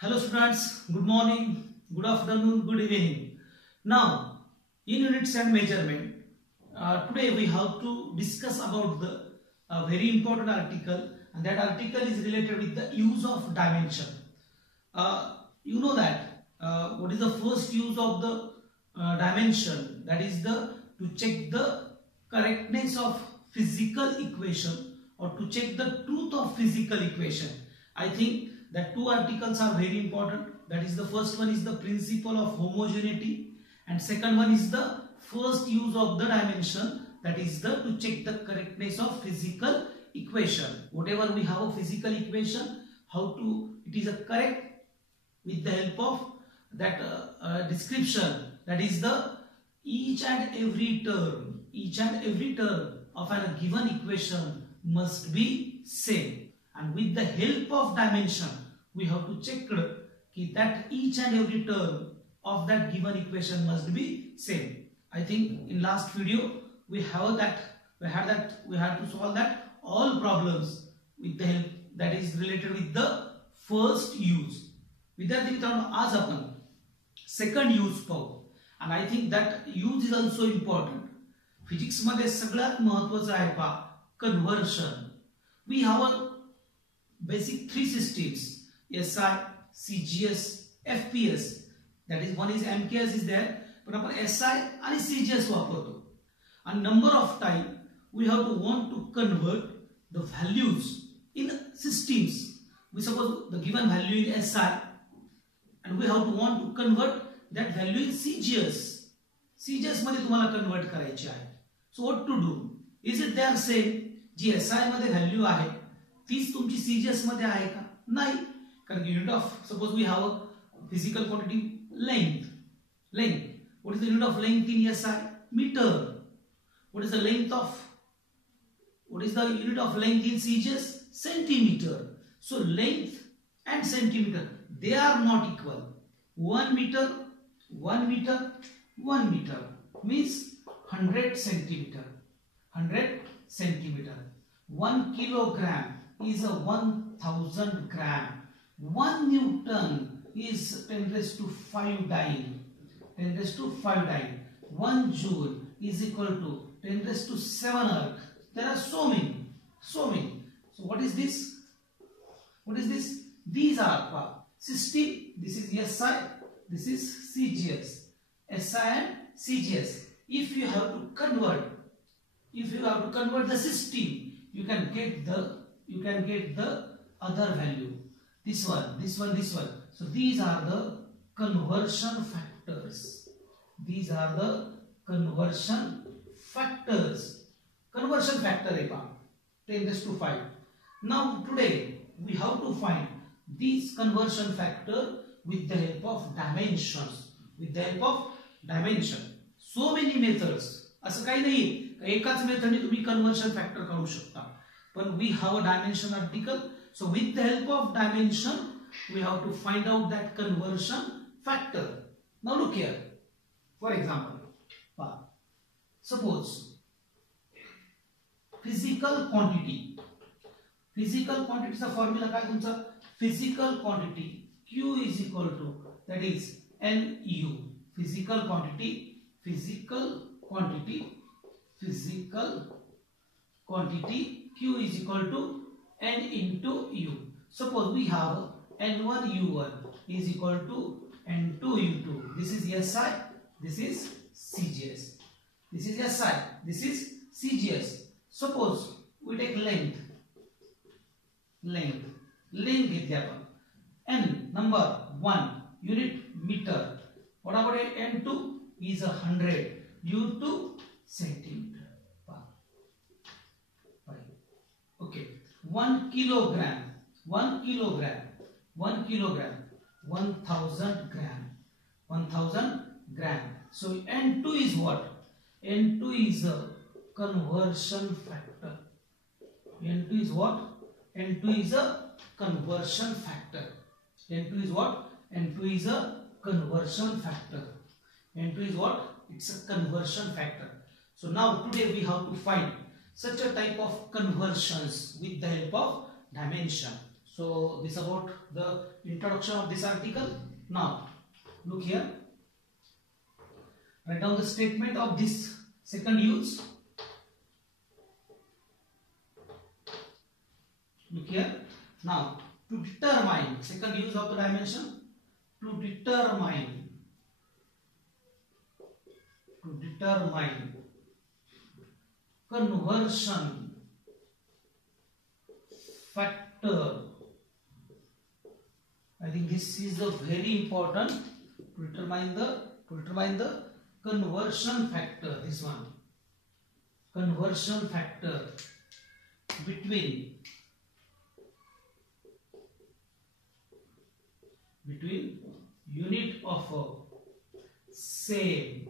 Hello students, good morning, good afternoon, good evening. Now, in units and measurement, today we have to discuss about the very important article, and that article is related with the use of dimension. You know that what is the first use of the dimension? That is to check the correctness of physical equation or to check the truth of physical equation. I think that two articles are very important. That is, the first one is the principle of homogeneity, and second one is the first use of the dimension, that is to check the correctness of physical equation. Whatever we have a physical equation, how to it is a correct with the help of that description, that is the each and every term of a given equation must be same, and with the help of dimension we have to check that each and every term of that given equation must be same. I think in last video we had to solve that all problems with the help that is related with the first use. विद्यार्थी मित्रांनो, आज आपण second use पाहू, आणि I think that use is also important. Physics मध्ये सगळ्यात महत्त्वाचं आहे पहा conversion. We have a basic three systems, SI, CGS, FPS. that is one is MKS is there, पण आपण SI आणि CGS वापरतो. and number of time we have to want to convert the values in systems. We suppose the given value in SI and we have to want to convert that value in CGS. CGS मध्ये तुम्हाला convert करायची आहे. So what to do? Is it there same? जी SI मध्ये value आहे तीच तुमची CGS मध्ये आहे का? नाही, कारण की unit of suppose we have a physical quantity length. What is the unit of length in SI? Meter. What is the unit of length in CGS? Centimeter. So length and centimeter, they are not equal. 1 meter means 100 centimeter. 1 kilogram is a 1000 gram. 1 Newton is 10 raised to 5 dyne. 1 joule is equal to 10 raised to 7 erg. There are so many. So what is this? These are system. This is SI, this is CGS. SI and CGS. If you have to convert the system, you can get the other value. This one. So these are the conversion factors. Conversion factor is 10 raised to 5. Now today we have to find these conversion factor with the help of dimensions. So many methods. असं काही नाही एकाच मेथडने तुम्ही conversion factor काढू शकता, पण we have a dimension article. So with the help of dimension we have to find out that conversion factor. Now look here, for example suppose physical क्वांटिटीचा formula काय तुमचा? Physical quantity Q is equal to, that is NU. Physical quantity Q is equal to N into U. Suppose we have N1 U1 is equal to N2 U2. This is SI, this is CGS. Suppose we take length घेतली आपण. N number 1 unit meter. What about N2 is 100, U2 centimeter. Okay, 1 kilogram 1000 gram. So N2 is what? N2 is a conversion factor. N2 is what? N2 is a conversion factor. N2 is what? N2 is a conversion factor. N2 is what? It's a conversion factor. So now today we have to find such a type of conversions with the help of dimension. So this about the introduction of this article. Now look here, write down the statement of this second use. Look here. Now to determine, second use of the dimension, to determine conversion factor. I think this is the very important, to determine the conversion factor. This one, conversion factor between unit of a same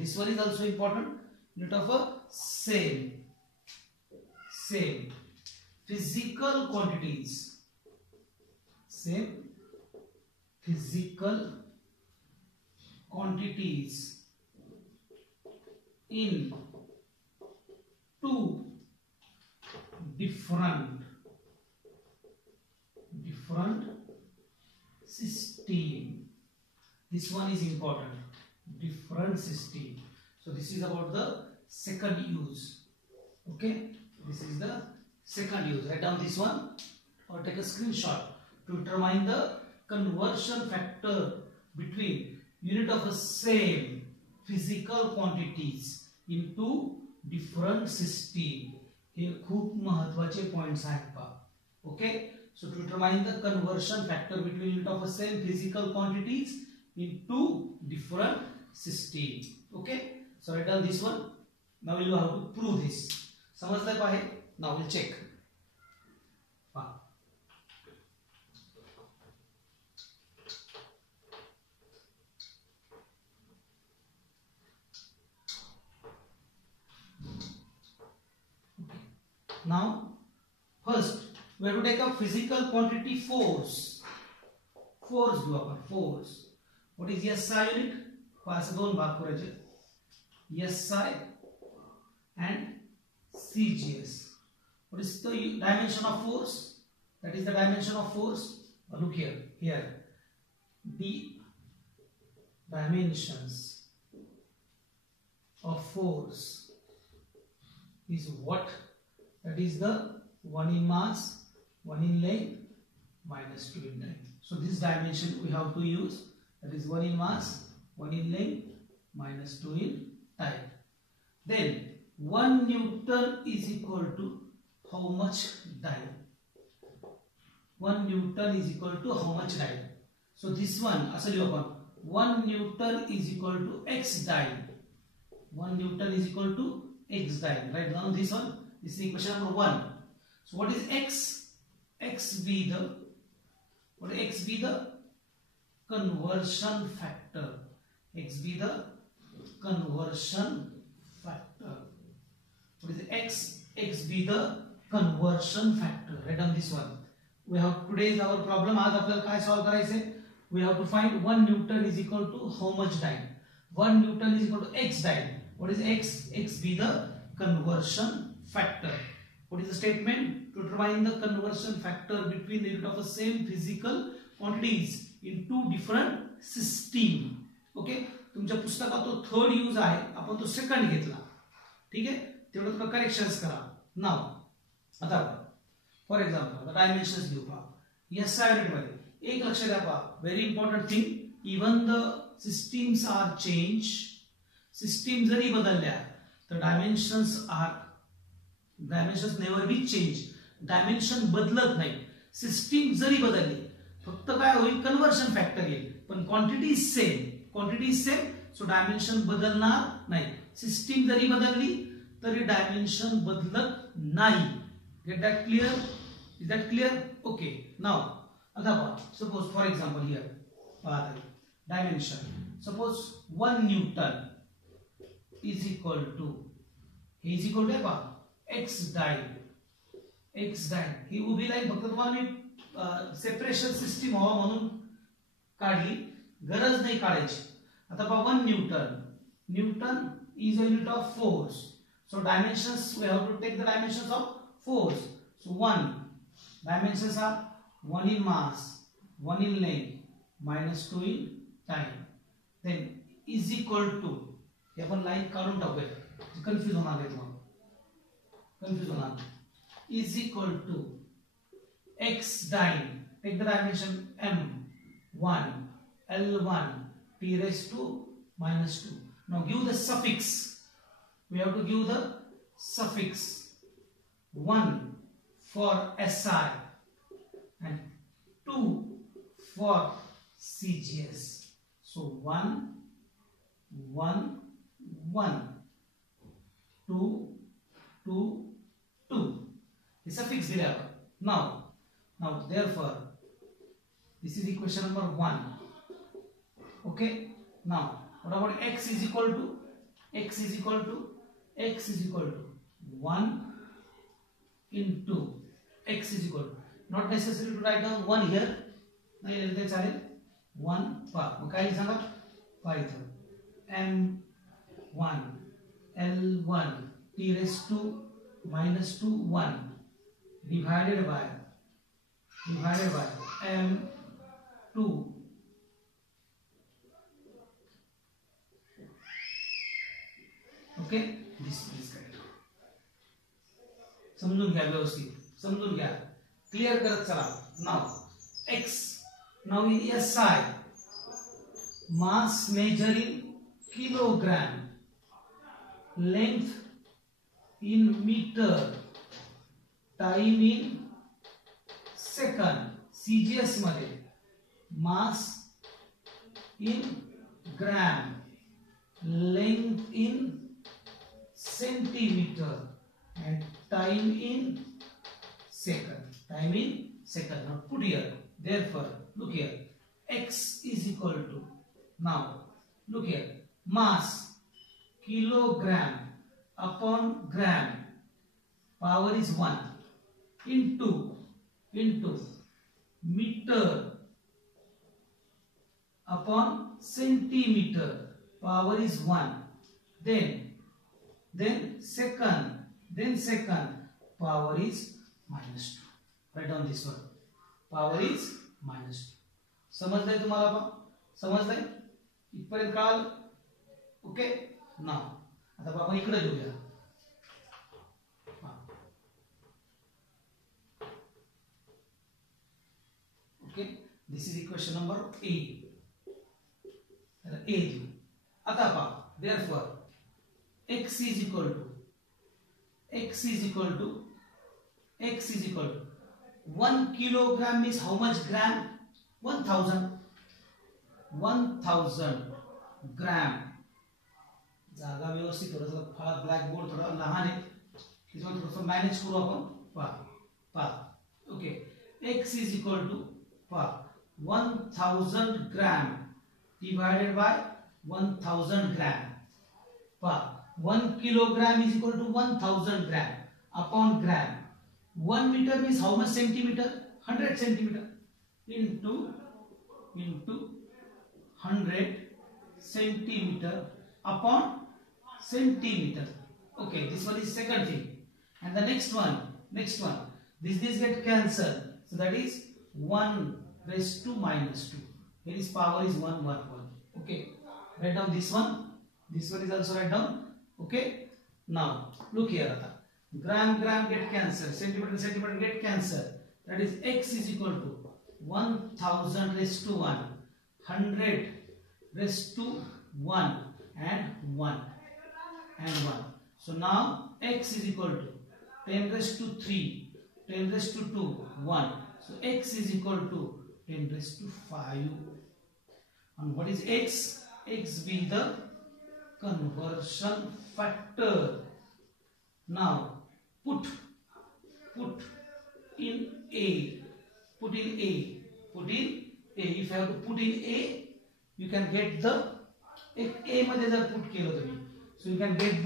this one is also important, unit of a same physical quantities, same physical quantities in two different system. This one is important, different system. So this is about the second use. Okay, this is the second use. Write down this one or take a screenshot. To determine the conversion factor between unit of the same physical quantities into different system. हे खूप महत्वाचे points आहेत पहा. Okay, so to determine the conversion factor between unit of same physical quantities in two different system. Okay, so write down this one. Now will have to prove this. समजलंय पाहे? Now will check. Now, first we have to take a physical quantity force. Force do आपण force. What is SI unit? असे दोन भाग करायचे. SI and CGS. What is the dimension of force? That is the dimension of force. Look here. Here, the dimensions of force is what? That is the 1 in mass, 1 in length, minus 2 in time. So this dimension we have to use. That is 1 in mass, 1 in length, minus 2 in time. Then 1 Newton is equal to how much dyne? 1 Newton is equal to how much dyne? So this one, asal you upon 1 Newton is equal to x dyne. 1 Newton is equal to x dyne. Write down this one. This is equation number 1. So what is x? X be the, what is x be the conversion factor. X be the conversion factor. What is x? X be the conversion factor. Write down this one. We have, today is our problem. आज आपल्याला काय solve करायचे? We have to find 1 Newton is equal to how much dyne? 1 Newton is equal to x dyne. What is x? X be the conversion factor. What is the statement? To determine the conversion factor between the unit of the same physical quantities in two different system. Okay, तुमच्या पुस्तकात तो third use आहे, आपण तो second घेतला. ठीक आहे, तेवढं तुम्ही करेक्शन्स करा. नाव आता फॉर एक्झाम्पल डायमेन्शन्स घेऊ पहा. SI युनिट मध्ये एक लक्ष द्या पहा, very important thing. Even the systems are change, system जरी बदलल्या तर dimensions never be change. Dimension बदलत नाही. सिस्टीम जरी बदलली, फक्त काय होईल, कन्वर्शन फॅक्टर येईल, पण quantity is same. So dimension बदलणार नाही. सिस्टीम जरी बदलली तरी डायमेन्शन बदलत नाही. Get that clear? Is that clear? Okay, now आता पहा. सपोज फॉर एक्झाम्पल हियर पहा dimension. Suppose 1 newton is equal to, हे इज इक्वल टू पहा x dyne. ही उभी लाईन फक्त तुम्हाला मी सेपरेशन सिस्टीम व्हावा म्हणून काढली, गरज नाही काढायची. आता पहा 1 newton is a unit of force. So dimensions, we have to take the dimensions of force. So 1, dimensions are 1 in mass, 1 in length, minus 2 in time. Then is equal to, आपण line काढून टाकूया, confuse होणार आहे तुम्हाला, confuse होणार, is equal to x dyne, take the dimension m1 l1 t raised to minus 2. Now give the suffix, we have to give the suffix 1 for SI and 2 for CGS. So 1 1 1 2 2 2, the suffix दिला. Now therefore this is equation number 1. Okay, now what about x is equal to 1 into x is equal to, not necessary to write down 1 here, नाही लिहिलं चालेल, 1 पा, मग काय सांगा, पा इथं m1 l1 t raised to minus 2 1 divided by m2 okay. This is correct. समजून घ्या, व्यवस्थित समजून घ्या, क्लियर करत चला. Now x, now in SI, mass measure in kilogram, length in meter, time in second. CGS मध्ये mass in gram, length in centimeter and time in second. Time in second. Now put here. Therefore, look here. X is equal to, now look here, mass kilogram upon gram, power is 1, into meter upon centimeter, power is 1, then second, power is minus 2. Write down this one, power is minus 2. समजलंय तुम्हाला? पण समजलंय इथपर्यंत कळालं? Okay. Now आता आपण इकडे घेऊया. Okay, this is equation number A. A घेऊ. आता पहा, therefore x is equal to 1 kilogram means how much gram? 1000 gram. जागा व्यवस्थित, थोड़ा ब्लॅक बोर्ड थोड़ा लहान आहे, त्याच्यामुळे थोडंसं मॅनेज करू आपण. पहा okay, x is equal to 1000 gram divided by 1000 gram. 1 kilogram is equal to 1000 gram upon gram. 1 meter means how much centimeter? 100 centimeter into 100 centimeter upon centimeter. Okay, this one is second thing. And the next one, this get cancelled, so that is 1 raised to minus 2. Here is power is 1 1 1. Okay, write down this one. This one is also write down. Okay, now look here. Gram get cancelled, centimeter get cancelled. That is x is equal to 1000 raised to 1, 100 raised to 1 and 1 and 1. So now x is equal to 10 raised to 3, 10 raised to 2, 1. So x is equal to 10 raised to 5. And what is x? X being the conversion factor. Now put in A. If you have to put in A, you can get the A मध्ये जर put केलं तुम्ही, so you can get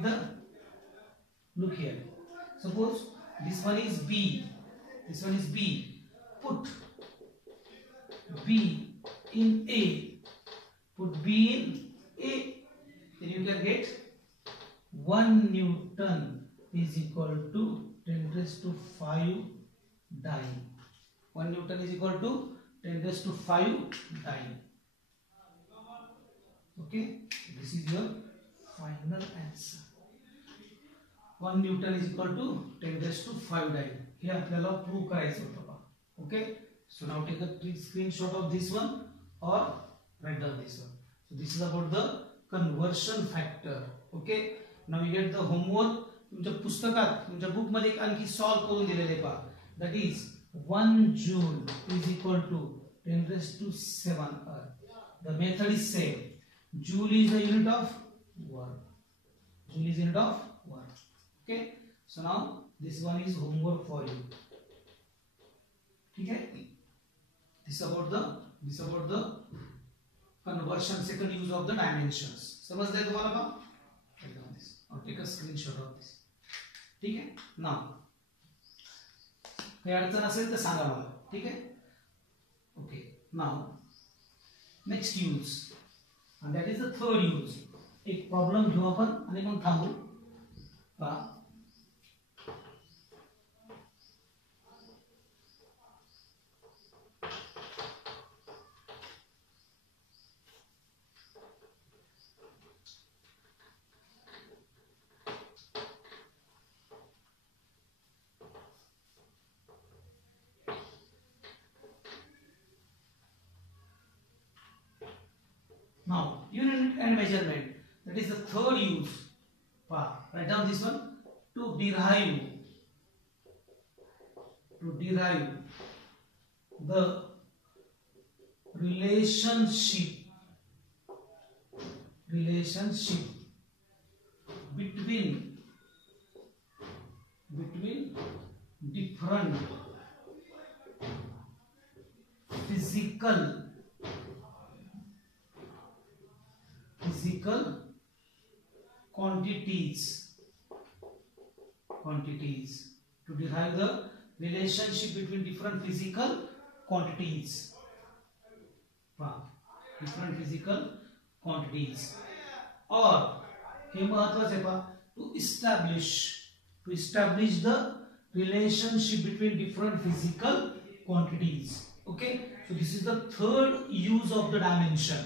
the look here. Suppose this one is B. Put B in A. put B in A, then you can get 1 Newton is equal to 10 raised to 5 dyne. 1 Newton is equal to 10 raised to 5 dyne. Okay, this is your final answer. 1 Newton is equal to 10 raised to 5 dyne. हे आपल्याला prove करायचं होतं बा. Okay, so now take a screenshot of this one or write down this one. So this is about the conversion factor. Okay, now you get the homework. तुमच्या पुस्तकात तुमच्या book मध्ये एक आणखी सॉल्व करून दिलेले पहा. That is 1 joule is equal to 10 raised to 7 earth. The method is same. Joule is the unit of work. Joule is unit of work. Okay, so now this one is homework for you. ठीक है, this about the conversion, second use of the dimensions. समझते हैं तुम्हारा काम? Write down this or take a screenshot of this. ठीक है, now काही अडचण असेल तर सांगा मला. ठीक है, okay, now next use and that is the third use. एक प्रॉब्लेम घेऊ आपण आणि मग थांबू. पहा, now unit and measurement, that is the third use. Write down this one. To derive the relationship between different physical quantities, to derive the relationship between different physical quantities. Different physical quantities. और हे महत्वाचं आहे पहा, to establish the relationship between different physical quantities. Okay, so this is the third use of the dimension.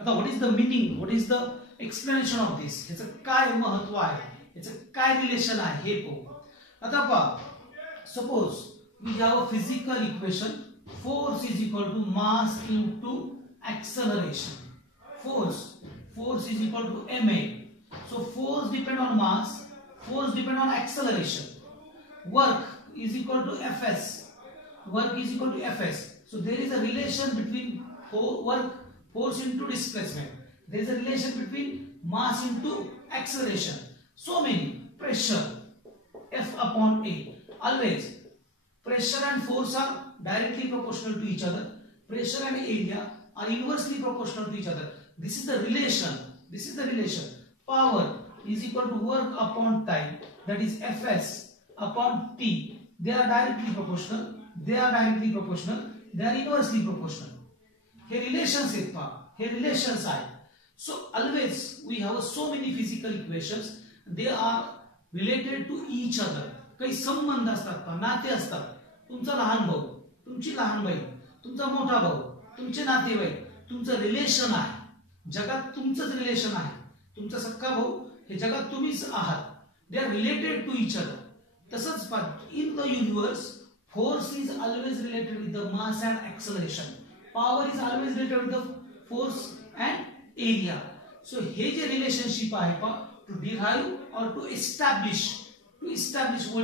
आता what is the meaning, what is the explanation of this, याचं काय महत्व आहे, याचं काय रिलेशन आहे हे पाहू. आता पहा, suppose we have a physical equation, force is equal to mass into acceleration. Force is equal to ma. So force depend on mass, force depend on acceleration. Work is equal to fs. So there is a relation between force into displacement. There is a relation between mass into acceleration. So many pressure F upon A. Always pressure and force are directly proportional to each other. Pressure and area are inversely proportional to each other. This is the relation. Power is equal to work upon time. That is Fs upon T. They are directly proportional. They are inversely proportional. Here relations are. So always we have so many physical equations. They are related to each other. काही संबंध असतात, नाते असतात. तुमचा लहान भाऊ, तुमची लहान बहीण, तुमचा मोठा भाऊ, तुमचे नातेवाईक, तुमचं रिलेशन आहे. जगात तुमचंच रिलेशन आहे. तुमचा सख्खा भाऊ हे जगात तुम्हीच आहात. They are related to each other. तसंच in the universe force is always related with the mass and acceleration. Power is always related with the force and area. So हे जे relationship आहे पहा, to derive or to establish what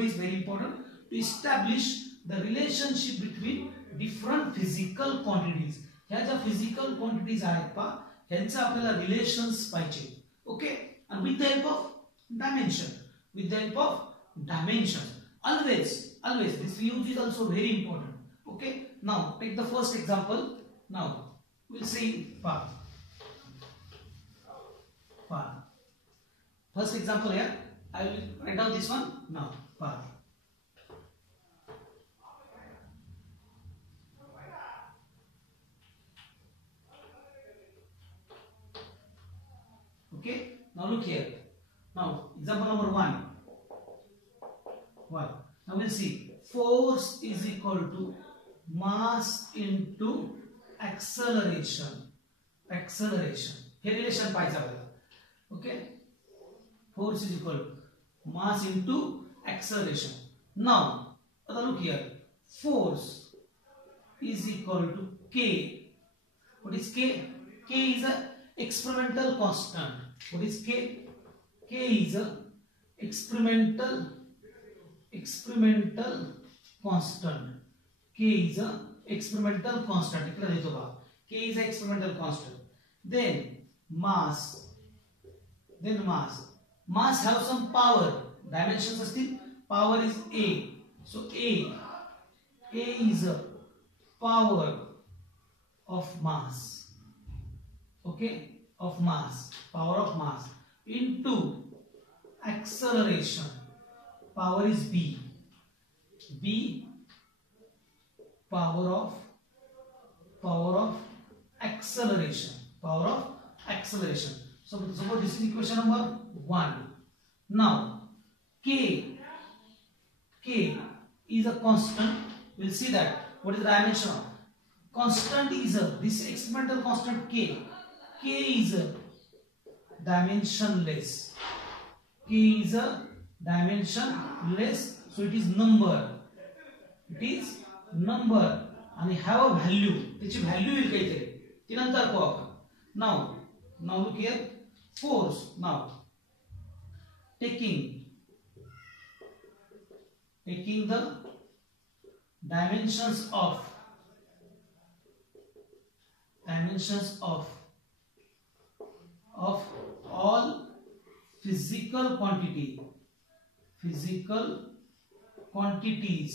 is very important, to establish the relationship between different physical quantities. ह्या ज्या physical quantities आहेत पहा, ह्यांचं आपल्याला relations पाहिजे. Okay, and with the help of dimension. Always this use is also very important. Okay, now take the first example. Now we'll see part. First example here, I will write down this one now. Part. Okay, now look here. Now example number 1. Now we'll see force is equal to mass into acceleration. हे relation पाहिजे आपल्याला. Okay, force is equal to mass into acceleration. Now look here, force is equal to k. What is k? K is a experimental constant. What is k? K is a experimental constant. K is a experimental constant. इकडे देतो बघा. K is a experimental constant. Then mass. Mass have some power. Dimensions असतील. Power is A. So A is a power of mass. Okay, of mass. Power of mass into acceleration. Power is B. Power of acceleration. So suppose this is equation number 1. Now K is a constant. We'll see that. What is the dimension of constant? Is this experimental constant K. K is a dimensionless. So it is number. आणि have a value. त्याची value येईल काहीतरी. ती नंतर पाहू आपण. Now look here. Force. Now taking the dimensions of all physical quantities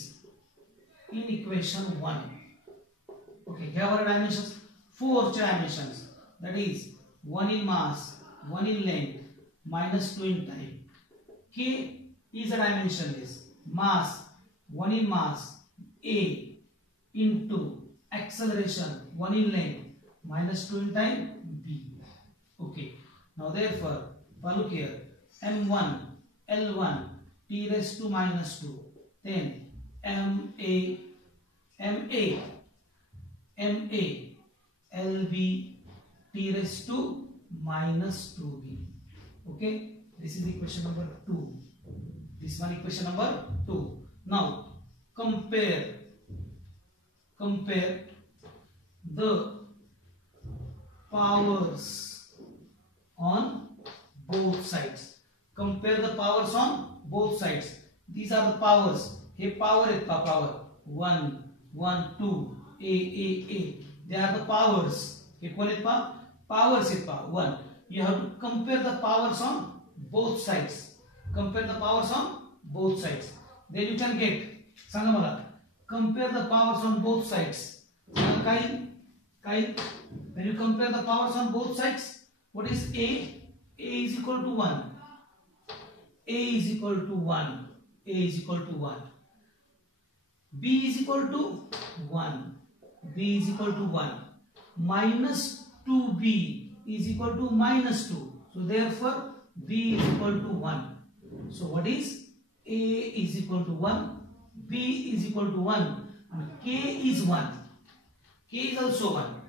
in equation 1. Okay, here are dimensions. 4 dimensions. That is 1 in mass, 1 in length, minus 2 in time. K is a dimensionless. Mass, 1 in mass, A into acceleration, 1 in length, minus 2 in time, B. Okay. Now therefore, look here. M1, L1, T raised to minus 2. Then MA, LB, T raised to minus 2B. Okay. This is equation number 2. This one equation number 2. Now compare the powers on both sides. Compare the powers on both sides. These are the powers. Here power is power 1, 1, 2, A. They are the powers. Here powers is power 1. You have to compare the powers on both sides. Then you can get. सांगा मला. Compare the powers on both sides. Kyle, when you compare the powers on both sides, what is A? A is equal to 1. A is equal to 1. B is equal to 1. Minus 2B is equal to minus 2. So therefore B is equal to 1. So what is A is equal to 1, B is equal to 1, and K is 1. K is also 1.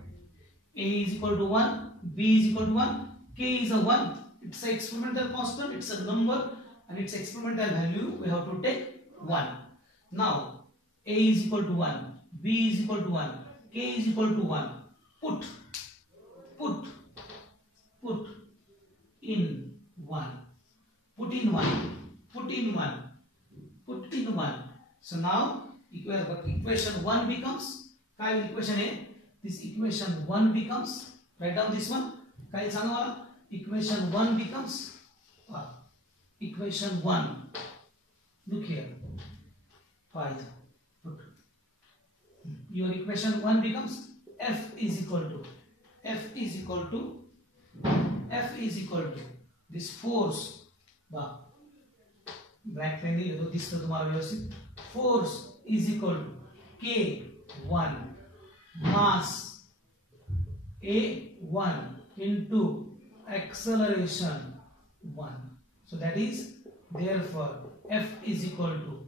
A is equal to 1, B is equal to 1, K is a 1. It's an experimental constant, it's a number, and its experimental value we have to take 1. Now A is equal to 1, B is equal to 1, K is equal to 1. Put in 1. Put in 1. So now equation 1 becomes, equation A, this equation 1 becomes, write down this one. Equation 1 becomes, equation 1, look here, your equation 1 becomes F is equal to this force, black pen ले लो, this तो तुम्हारा व्यवस्थित. Force is equal to K1 mass A1 into acceleration 1. So that is, therefore F is equal to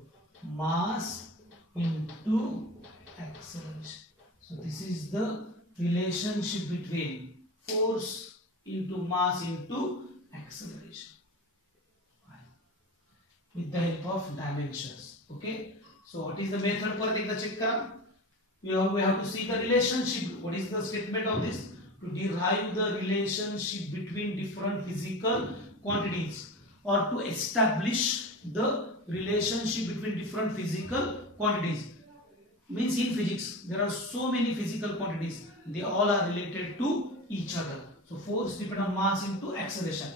mass into acceleration. So this is the relationship between force into mass into acceleration with the help of dimensions. Okay. So what is the method for the check? We have to see the relationship. What is the statement of this? To derive the relationship between different physical quantities, or to establish the relationship between different physical quantities. Means in physics there are so many physical quantities, they all are related to each other. So force depends on mass into acceleration.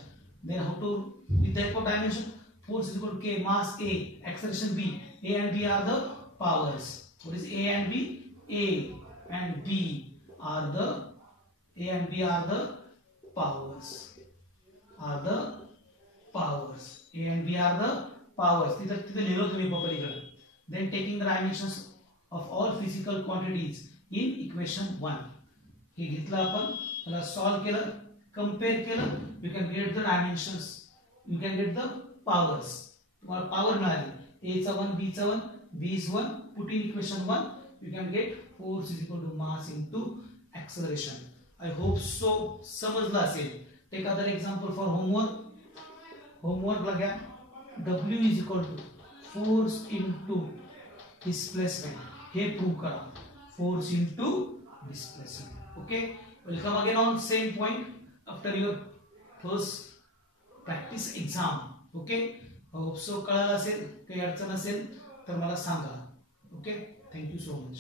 Then how to, with the help of dimension, force is equal to K, mass A, acceleration B. A and B are the powers. What is A and B? A and B are the powers. A and B are the powers. Then taking the dimensions of all physical quantities in equation 1. हे घेतलं आपण, त्याला solve केलं, compare केलं, you can get the dimensions, you can get the powers. तुम्हाला power मिळाली, A चा 1, B चा 1, B is 1, put in equation 1, you can get force is equal to mass into acceleration. I hope so समजलं असेल. Take other example for homework. Homework ला घ्या. W is equal to force into displacement. Hey prove करा. Force into displacement. Okay. We'll come again on same point after your first practice exam. Okay. I hope so कळलं असेल. काही अडचण असेल तर मला सांगा. Okay. Thank you so much.